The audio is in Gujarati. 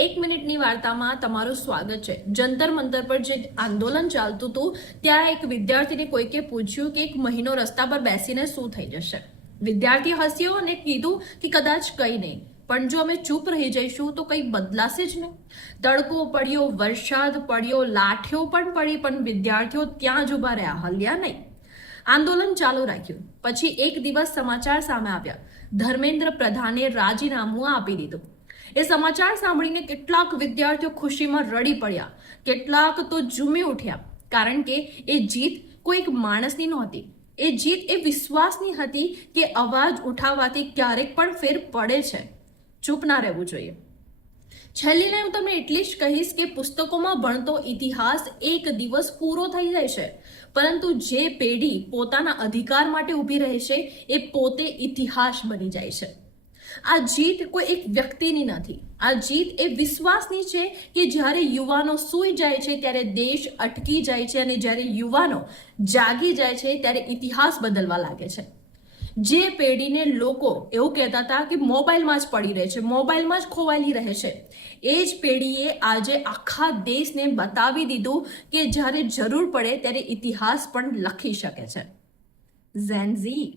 એક મિનિટની વાર્તામાં તમારું સ્વાગત છે। જંતર મંતર પર જે આંદોલન ચાલતું હતું ત્યાં એક વિદ્યાર્થીને કોઈકે પૂછ્યું કે એક મહિનો રસ્તા પર બેસીને શું થઈ જશે। વિદ્યાર્થી હસ્યો અને કીધું કે કદાચ કંઈ નહીં, પણ જો અમે ચૂપ રહી જઈશું તો કંઈ બદલાશે જ નહીં। તડકો પડ્યો, વરસાદ પડ્યો, લાઠીઓ પણ પડી, પણ વિદ્યાર્થીઓ ત્યાં જ ઊભા રહ્યા, હલ્યા નહીં। આંદોલન ચાલુ રાખ્યું। પછી એક દિવસ સમાચાર સામે આવ્યા, ધર્મેન્દ્ર પ્રધાને રાજીનામું આપી દીધું। એ સમાચાર સાંભળીને કેટલાક વિદ્યાર્થીઓ ખુશીમાં રડી પડ્યા, કેટલાક તો ઝૂમી ઉઠ્યા, કારણ કે એ જીત કોઈ એક માણસની નહોતી, એ જીત એ વિશ્વાસની હતી કે અવાજ ઉઠાવવાથી ક્યારેક પણ ફેર પડે છે, ચૂપ ના રહેવું જોઈએ। છેલ્લી લાઈન હું તમને એટલી જ કહીશ કે પુસ્તકોમાં ભણતો ઇતિહાસ એક દિવસ પૂરો થઈ જાય છે, પરંતુ જે પેઢી પોતાના અધિકાર માટે ઊભી રહે છે એ પોતે ઇતિહાસ બની જાય છે। આ જીત કોઈ એક વ્યક્તિની નથી, આ જીત એ વિશ્વાસની છે કે જ્યારે યુવાનો સૂઈ જાય છે ત્યારે દેશ અટકી જાય છે, અને જ્યારે યુવાનો જાગી જાય છે ત્યારે ઇતિહાસ બદલવા લાગે છે। જે પેઢીને લોકો એવું કહેતા હતા કે મોબાઈલમાં જ પડી રહે છે, મોબાઈલમાં જ ખોવાયેલી રહે છે, એ જ પેઢીએ આજે આખા દેશને બતાવી દીધું કે જ્યારે જરૂર પડે ત્યારે ઇતિહાસ પણ લખી શકે છે। ઝેન ઝી।